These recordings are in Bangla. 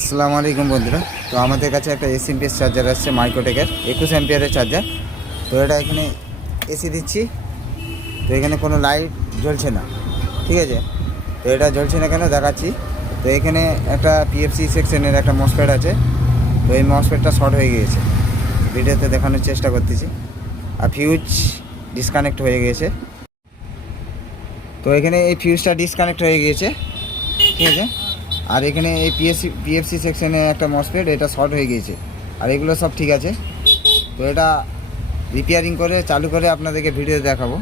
আসসালামু আলাইকুম বন্ধুরা। তো আমাদের কাছে একটা এসএমপিএস চার্জার আসছে মাইক্রোটেকের 21 অ্যাম্পিয়ারের চার্জার। তো এটা এখানে এসি দিচ্ছি, তো এখানে কোনো লাইট জ্বলছে না, ঠিক আছে। তো এটা জ্বলছে না কেন দেখাচ্ছি। তো এখানে একটা পিএফসি সেকশনের একটা মসফেট আছে, তো এই মসফেটটা শর্ট হয়ে গিয়েছে, ভিডিওতে দেখানোর চেষ্টা করতেছি। আর ফিউজ ডিসকানেক্ট হয়ে গিয়েছে, তো এখানে এই ফিউজটা ডিসকানেক্ট হয়ে গিয়েছে, ঠিক আছে। আর এখানে এই পিএফসি সেকশনে একটা মসফেট, এটা শর্ট হয়ে গিয়েছে। আর এগুলো সব ঠিক আছে। তো এটা রিপেয়ারিং করে চালু করে আপনাদেরকে ভিডিও দেখাবো।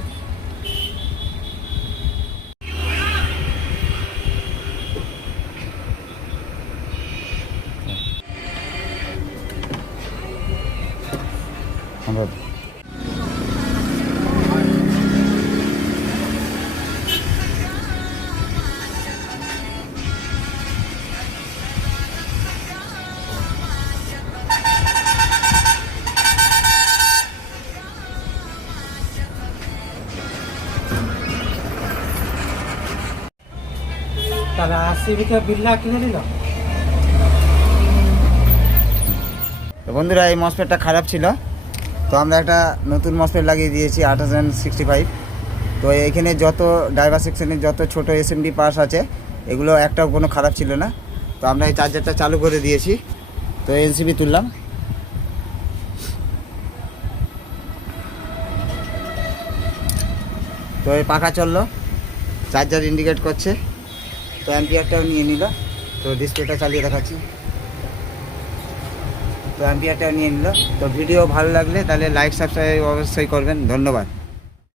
তাহলে আসিবিকে বিল্লা কিনে নিল। তো বন্ধুরা, এই মসফেটটা খারাপ ছিল, তো আমরা একটা নতুন মসফেট লাগিয়ে দিয়েছি 8065। তো এইখানে যত ড্রাইভার সেকশনের যত ছোট এসএমডি পাস আছে, এগুলো একটাও কোনো খারাপ ছিল না। তো আমরা এই চার্জারটা চালু করে দিয়েছি। তো এনসিবি তুললাম, তো এই পাখা চললো, চার্জার ইন্ডিকেট করছে, তো অ্যাম্পিয়ারটাও নিয়ে নিল। তো ডিসপ্লেটা চালিয়ে দেখাচ্ছি, তো অ্যাম্পিয়ারটাও নিয়ে নিল। তো ভিডিও ভালো লাগলে তাহলে লাইক সাবস্ক্রাইব অবশ্যই করবেন। ধন্যবাদ।